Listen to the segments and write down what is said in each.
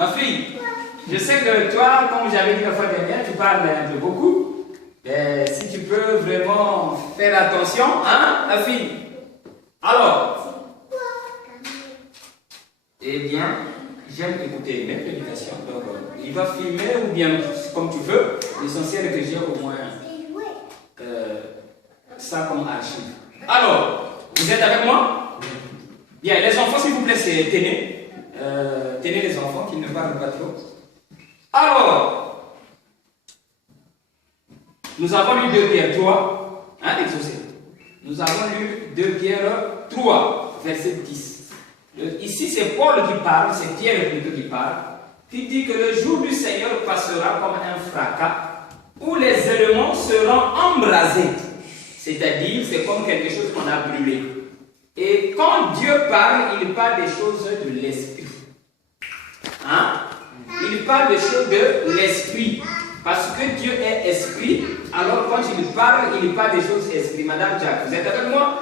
ma fille, je sais que toi, comme j'avais dit la fois dernière, tu parles un peu beaucoup. Et si tu peux vraiment faire attention, hein, ma fille. Alors, eh bien, j'aime écouter mes prédications. Donc, il va filmer ou bien comme tu veux. L'essentiel est que j'ai au moins ça comme archive. Alors, vous êtes avec moi? Bien, les enfants, s'il vous plaît, c'est tenez. Tenez les enfants qui ne parlent pas trop. Alors, nous avons lu 2 Pierre 3, hein, exaucé. Nous avons lu 2 Pierre 3, verset 10. Ici, c'est Paul qui parle, c'est Pierre plutôt qui parle, qui dit que le jour du Seigneur passera comme un fracas, où les éléments seront embrasés. C'est-à-dire, c'est comme quelque chose qu'on a brûlé. Et quand Dieu parle, il parle des choses de l'esprit. Hein? Il parle des choses de l'esprit. Parce que Dieu est esprit, alors quand il parle des choses esprit. Madame Jack, vous êtes avec moi?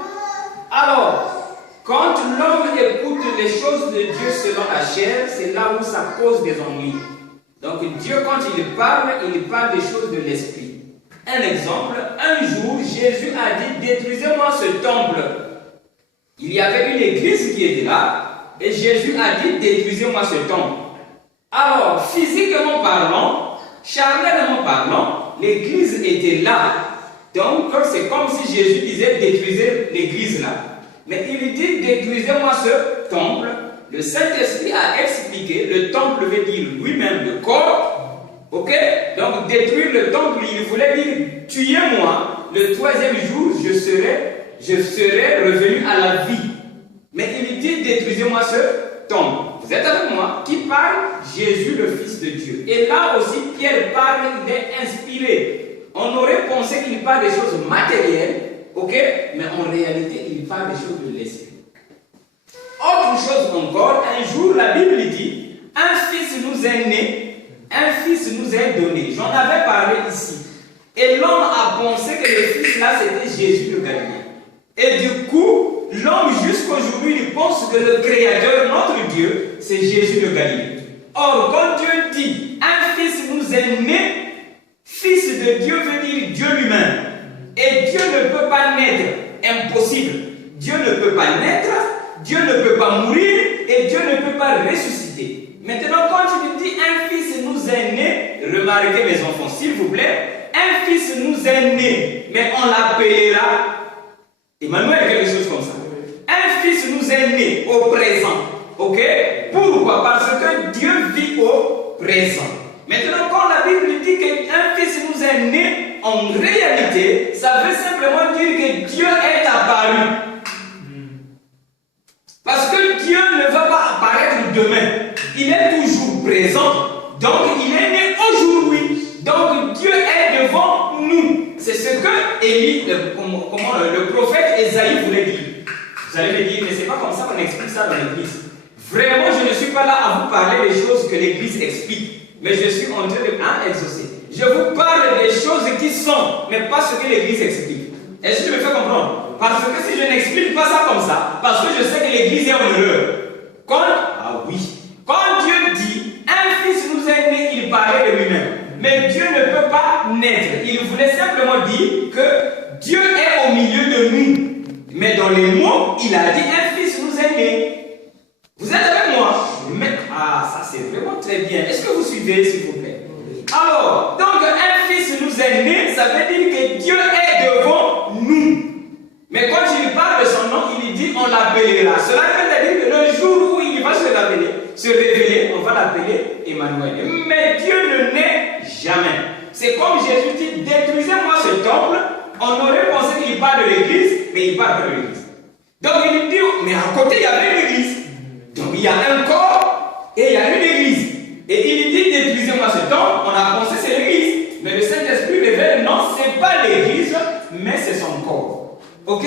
Alors, quand l'homme écoute les choses de Dieu selon la chair, c'est là où ça cause des ennuis. Donc Dieu, quand il parle des choses de l'esprit. Un exemple, un jour, Jésus a dit, détruisez-moi ce temple. Il y avait une église qui était là, et Jésus a dit, détruisez-moi ce temple. Alors, physiquement parlant, charnellement parlant, l'église était là. Donc, c'est comme si Jésus disait, détruisez l'église là. Mais il dit, détruisez-moi ce temple. Le Saint-Esprit a expliqué, le temple veut dire lui-même le corps. Ok? Donc, détruire le temple, il voulait dire, tuez-moi, le 3e jour, je serai revenu à la vie. Mais il dit, détruisez-moi ce temple. Vous êtes avec moi? Qui parle? Jésus, le Fils de Dieu. Et là aussi, Pierre parle, il est inspiré. On aurait pensé qu'il parle des choses matérielles, ok? Mais en réalité, il parle des choses de l'esprit. Autre chose encore, un jour, la Bible dit, un fils nous est né, un fils nous est donné. J'en avais parlé ici. Et l'homme a pensé que le fils là, c'était Jésus le Galilée. Et du coup, l'homme jusqu'aujourd'hui, il pense que le Créateur, notre Dieu, c'est Jésus le Galilée. Or, quand Dieu dit, un fils nous est né, fils de Dieu veut dire Dieu lui-même. Et Dieu ne peut pas naître, impossible. Dieu ne peut pas naître, Dieu ne peut pas mourir, et Dieu ne peut pas ressusciter. Maintenant, quand il dit un fils nous est né, remarquez mes enfants, s'il vous plaît, un fils nous est né, mais on l'appellera Emmanuel, quelque chose comme ça. Un fils nous est né au présent. Ok? Pourquoi? Parce que Dieu vit au présent. Maintenant, quand la Bible dit qu'un fils nous est né, en réalité, ça veut simplement dire que Dieu est apparu. Parce que Dieu ne va pas apparaître demain. Il est toujours présent. Donc, il est né aujourd'hui. Donc, Dieu est devant nous. C'est ce que le prophète Ésaïe voulait dire. Vous allez me dire, mais c'est pas comme ça qu'on explique ça dans l'église. Vraiment, je ne suis pas là à vous parler des choses que l'église explique. Mais je suis en train de exaucer. Je vous parle des choses qui sont, mais pas ce que l'église explique. Est-ce que je me fais comprendre? Parce que si je n'explique pas ça comme ça, parce que je sais que l'église est en erreur. Quand Dieu dit, un fils nous est né, il parlait de lui-même. Mais Dieu ne peut pas naître. Il voulait simplement dire que Dieu est au milieu de nous. Mais dans les mots, il a dit, un fils nous est né. Vous êtes avec moi? Ça c'est vraiment très bien. Est-ce que vous suivez, s'il vous plaît? Alors, donc un fils nous est né, ça veut dire que Dieu est devant nous. Mais quand il parle de son nom, il dit on l'appellera. Cela veut dire que le jour où il va se révéler, on va l'appeler Emmanuel. Mais Dieu ne naît jamais. C'est comme Jésus dit, détruisez-moi ce temple. On aurait pensé qu'il parle de l'église, mais il parle de l'église. Donc il dit, mais à côté il y avait une église. Donc il y a un corps et il y a une église. Et il dit, détruisez-moi ce temple. On a pensé c'est l'église. Mais le Saint-Esprit révèle, non, ce n'est pas l'église, mais c'est son corps. Ok?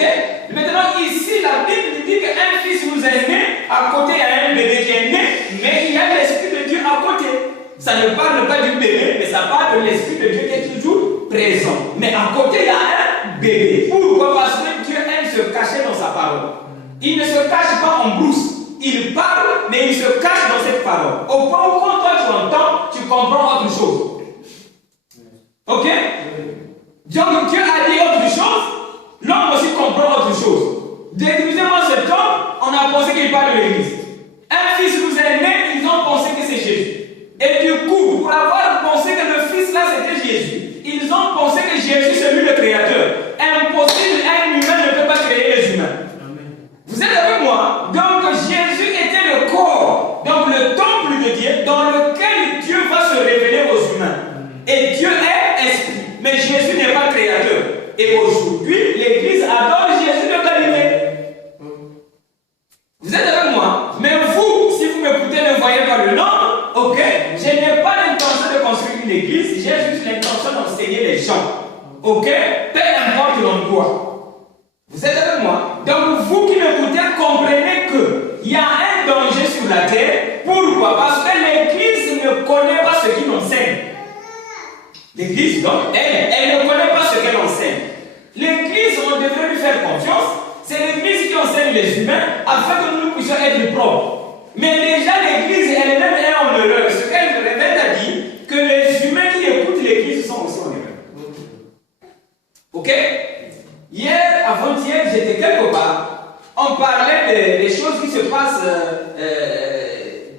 Maintenant, ici, la Bible dit qu'un fils nous est né, à côté il y a un bébé qui est né, mais il y a l'Esprit de Dieu à côté. Ça ne parle pas du bébé, mais ça parle de l'Esprit de Dieu qui est toujours présent. Mais à côté, il y a un bébé. Pourquoi? Parce que Dieu aime se cacher dans sa parole. Il ne se cache pas en brousse. Il parle, mais il se cache dans cette parole. Au point où quand toi comprends autre chose. Ok? Donc Dieu a dit autre chose, l'homme aussi comprend autre chose. Déduisez-moi cet homme, on a pensé qu'il parle de l'église. Un fils vous est né, ils ont pensé que c'est Jésus. Et du coup, pour avoir pensé que le fils là c'était Jésus, ils ont pensé que Jésus c'est lui le créateur. Impossible, un humain ne peut pas créer les humains. Vous êtes avec moi? Donc Jésus était le corps, donc le temple de Dieu dans lequel Dieu va se révéler aux humains. Et Dieu est esprit, mais Jésus n'est pas créateur. Et aujourd'hui, l'Église adore Jésus de Galilée. Vous êtes avec moi? Mais vous, si vous m'écoutez, ne voyez pas le nom, ok? Je n'ai pas l'intention de construire une église, j'ai juste l'intention d'enseigner les gens. Ok? Peu importe l'endroit. Vous êtes avec moi? Donc vous qui m'écoutez, comprenez qu'il y a un danger sur la terre. Pourquoi? Parce que l'Église ne connaît pas ce qu'il enseigne. L'Église, donc, elle ne connaît pas ce qu'elle enseigne. L'Église, on devrait lui faire confiance. C'est l'Église qui enseigne les humains afin que nous puissions être propres. Mais déjà, l'Église elle-même est en erreur. Ce qu'elle répète a dit que les humains qui écoutent l'Église sont aussi en erreur. Ok? Hier, avant-hier, j'étais quelque part. On parlait des choses qui se passent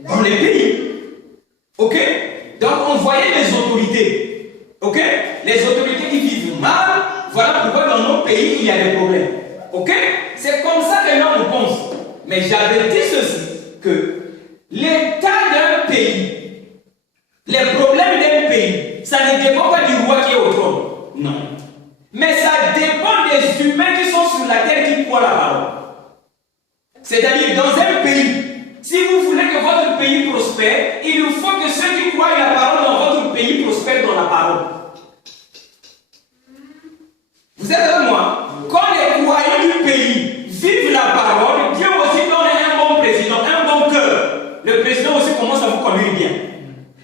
dans les pays. Ok? Donc, on voyait les autorités. Ok? Les autorités qui vivent mal. Voilà pourquoi dans nos pays, il y a des problèmes. Ok? C'est comme ça que l'homme pense. Mais j'avais dit ceci, que l'état d'un pays, les problèmes d'un pays, ça ne dépend pas du roi qui est au trône. Non. Mais ça dépend des humains qui sont sur la terre qui croient la parole. C'est-à-dire, dans un pays, si vous voulez que votre pays prospère, il faut que ceux qui croient la parole dans votre pays prospèrent dans la parole. Vous êtes avec moi? Quand les croyants du pays vivent la parole, Dieu aussi donne un bon président, un bon cœur. Le président aussi commence à vous conduire bien.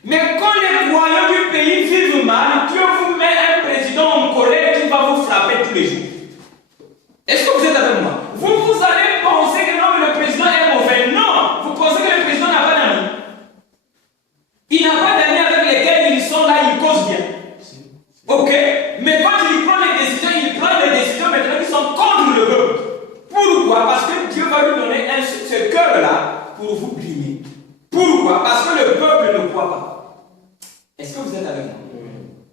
Mais quand les croyants du pays vivent mal, Dieu vous met un président en colère qui va vous frapper tous les jours. Est-ce que vous êtes avec moi? Vous allez penser que non, le président est mauvais. Non, vous pensez que le président n'a pas d'amis. Il n'a pas d'amis avec lesquels ils sont là, ils causent bien. Ok? Mais quand il prend les décisions maintenant qui sont contre le peuple. Pourquoi? Parce que Dieu va lui donner ce cœur-là pour vous griller. Pourquoi? Parce que le peuple ne croit pas. Est-ce que vous êtes avec moi?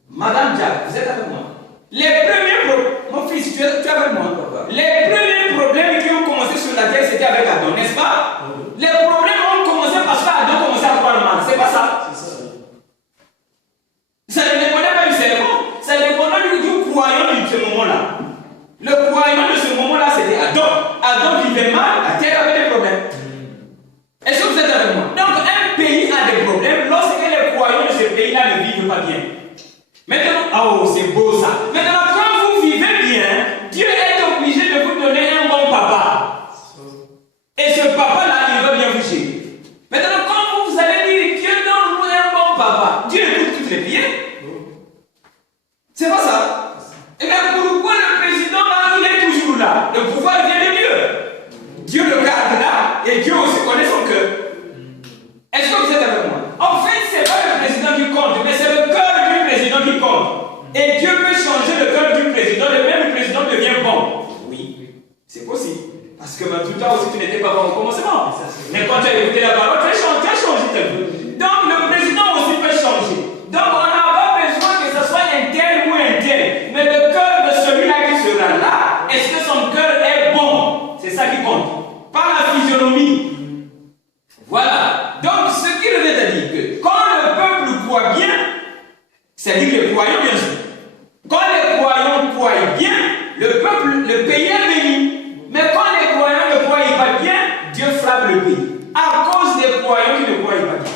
Madame Jack, vous êtes avec moi? Les premiers problèmes, mon fils, tu es avec moi? Les premiers problèmes qui ont commencé sur la terre, c'était avec Adam, n'est-ce pas? Les problèmes ont commencé parce qu'Adam commençait à croire mal, c'est pas ça? Ça ne dépendait pas du serment, ça dépendait du croyant de ce moment-là. Le croyant de ce moment-là, c'était Adam. Adam vivait mal, la terre avait des problèmes. Est-ce que vous êtes avec moi? Donc, un pays a des problèmes lorsque les croyants de ce pays-là ne vivent pas bien. Maintenant, oh, c'est beau ça. Maintenant, quand vous vivez bien, Dieu est obligé de vous donner un bon papa. Et ce papa-là, il va bien vous gérer. Maintenant, quand vous allez dire Dieu donne-nous un bon papa, Dieu écoute toutes les prières. C'est pas ça. Et bien, pourquoi le président là, il est toujours là? Le pouvoir vient de Dieu. Dieu le garde là, et Dieu aussi connaît son cœur. Est-ce que vous êtes avec moi? En fait, c'est pas le président qui compte, mais c'est le cœur du président qui compte. Et Dieu peut changer le cœur du président, et même le président devient bon. Oui, c'est possible. Parce que tout à aussi, tu n'étais pas bon au commencement. Mais quand tu as écouté la parole, tu as changé tel peu. Donc, le président aussi peut changer. Donc, on n'a pas besoin que ce soit un tel ou un tel. Mais le cœur de celui-là qui sera là, est-ce que son cœur est bon? C'est ça qui compte. Pas la physionomie. Voilà. Donc, ce qui revient à dire que quand le peuple croit bien, c'est-à-dire les croyants, bien sûr. Quand les croyants croient bien, le peuple, le pays est béni. Mais quand les croyants ne croient pas bien, Dieu frappe le pays. À cause des croyants qui ne croient pas bien.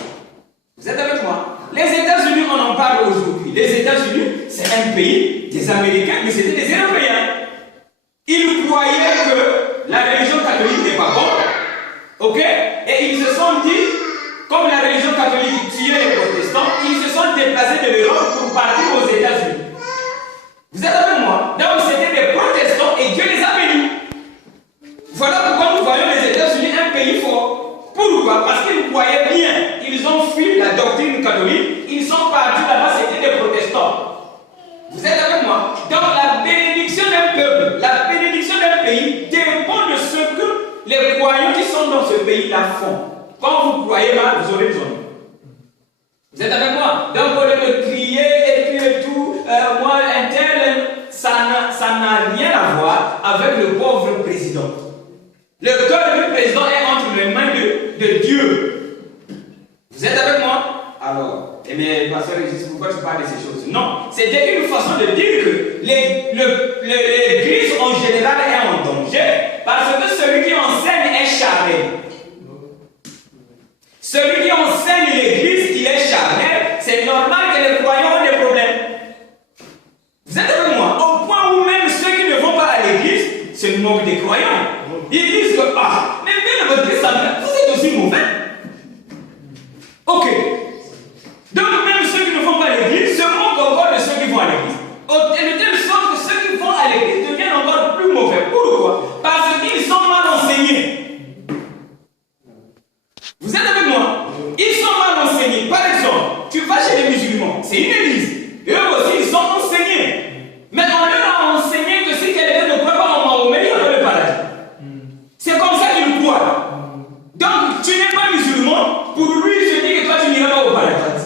Vous êtes avec moi? Les États-Unis, on en parle aujourd'hui. Les États-Unis, c'est un pays des Américains, mais c'était des Européens. Ils croyaient que la religion catholique n'est pas bonne. Ok? Et ils se sont dit, comme la religion catholique tuait les protestants, ils se sont déplacés de l'Europe pour partir aux États-Unis. Vous êtes avec moi? Donc c'était des protestants et Dieu les a bénis. Voilà pourquoi nous voyons les États-Unis un pays fort. Pourquoi? Parce qu'ils croyaient bien. Ils ont fui la doctrine doctrine catholique, ils sont partis là-bas, c'était des protestants. Vous êtes avec moi? Donc la bénédiction d'un peuple, la bénédiction d'un pays dépend de ce que les croyants qui sont dans ce pays-là font. Quand vous croyez mal, vous aurez besoin. Vous êtes avec moi? Donc au lieu de crier et tout, moi, un tel, ça n'a rien à voir avec le pauvre président. Le cœur du président est entre les mains de Dieu. Vous êtes avec moi? Alors, mais pasteur, pourquoi tu parles de ces choses? Non, c'était une façon de dire que l'Église en général est en danger parce que celui qui enseigne est charnel. Celui qui enseigne l'Église, il est charnel. C'est normal que les croyants ont des problèmes. Vous êtes avec moi? Au point où même ceux qui ne vont pas à l'Église, c'est le nombre des croyants. Ils disent que, mais bien votre Église, vous êtes aussi mauvais. Ok. Donc même ceux qui ne vont pas à l'église se moquent encore de ceux qui vont à l'église. De telle sorte que ceux qui vont à l'église deviennent encore plus mauvais. Pourquoi? Parce qu'ils sont mal enseignés. Vous êtes avec moi? Ils sont mal enseignés. Par exemple, tu vas chez les musulmans, c'est une église. Et eux aussi, ils sont enseignés. Mais on leur a enseigné que si quelqu'un ne croit pas en Mahomet, il va dans le paradis. C'est comme ça qu'ils croient. Donc, tu n'es pas musulman, pour lui, je dis que toi, tu n'iras pas au paradis.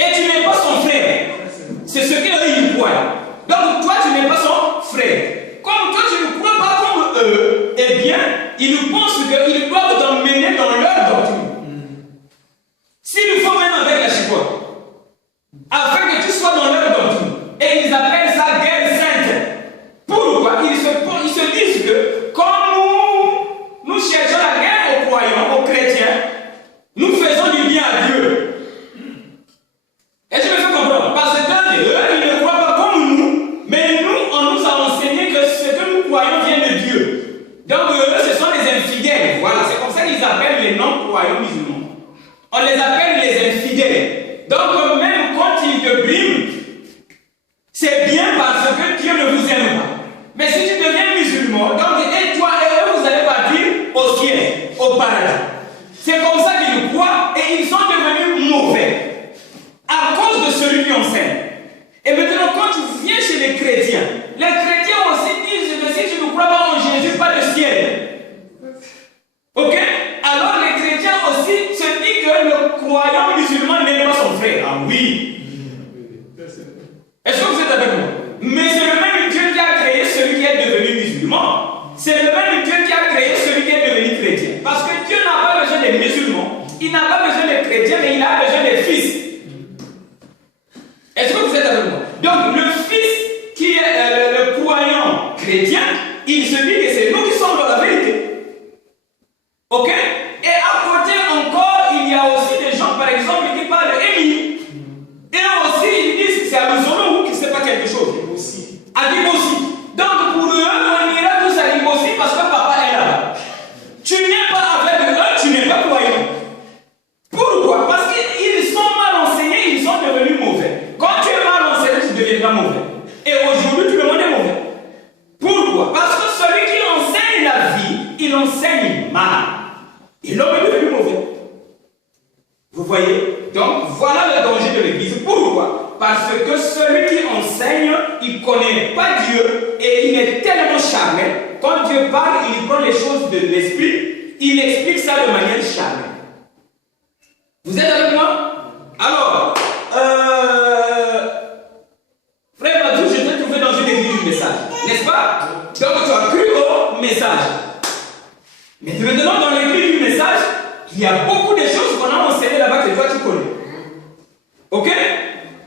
Et tu n'es pas son frère. C'est ce qu'eux, ils croient. Donc, toi, tu n'es pas son frère. Comme toi, tu ne crois pas comme eux, eh bien, ils pensent qu'ils doivent t'emmener dans leur doctrine. S'il faut même avec la chicotte, afin que tu sois dans leur doctrine, et ils appellent ça guerre sainte. Pourquoi? Ils se disent que, comme nous cherchons la guerre aux croyants, aux chrétiens, nous faisons du bien à Dieu. Et je me fais comprendre, parce que eux, ils ne croient pas comme nous, mais nous, on nous a enseigné que ce que nous croyons vient de Dieu. Donc eux, ce sont des infidèles. Voilà, c'est comme ça qu'ils appellent les non-croyants musulmans. On les appelle les infidèles. Donc même quand ils te briment, c'est bien parce que Dieu ne vous aime pas. Mais si tu deviens musulman, donc et toi et eux, vous allez partir au ciel, au paradis. C'est comme ça qu'ils croient et ils sont devenus mauvais. À cause de celui qui enseigne. Et maintenant, quand tu viens chez les chrétiens aussi disent que si tu ne crois pas en Jésus, pas de ciel. Ok? Alors les chrétiens aussi se disent que le croyant musulman n'est pas son frère. Ah oui. Est-ce que vous êtes avec moi? Mais c'est le même Dieu qui a créé celui qui est devenu musulman. C'est le même Dieu qui a créé celui qui est devenu chrétien. Parce que Dieu n'a pas besoin des musulmans. Il n'a pas besoin des chrétiens, mais il a besoin des fils. Est-ce que vous êtes avec moi? Donc le fils qui est le croyant chrétien, il se dit que c'est nous qui sommes dans la vérité. Ok? Et à côté encore, il y a aussi des gens, par exemple, qui parlent d'Émilie. Et aussi, ils disent que c'est Abusolo qui ne sait pas quelque chose. À Dibossi. Donc pour eux, on ira tous à Dibossi parce que papa est là. Tu n'es pas avec eux, tu n'es pas croyant. Pourquoi? Parce qu'ils sont mal enseignés, ils sont devenus mauvais. Quand tu es mal enseigné, tu deviendras mauvais. Et aujourd'hui, tout le monde est mauvais. Pourquoi? Parce que celui qui enseigne la vie, il enseigne mal. Et l'homme est devenu mauvais. Vous voyez? Donc, voilà le danger de l'Église. Pourquoi? Parce que celui qui enseigne, il ne connaît pas Dieu et il est tellement charnel. Quand Dieu parle, il prend les choses de l'esprit, il explique ça de manière charnelle. Vous êtes avec moi? Alors, frère Madou, je t'ai trouvé dans une église du message, n'est-ce pas? Donc tu as cru au message. Mais maintenant, dans l'église du message, il y a beaucoup de choses qu'on a enseignées là-bas que toi tu connais. Ok?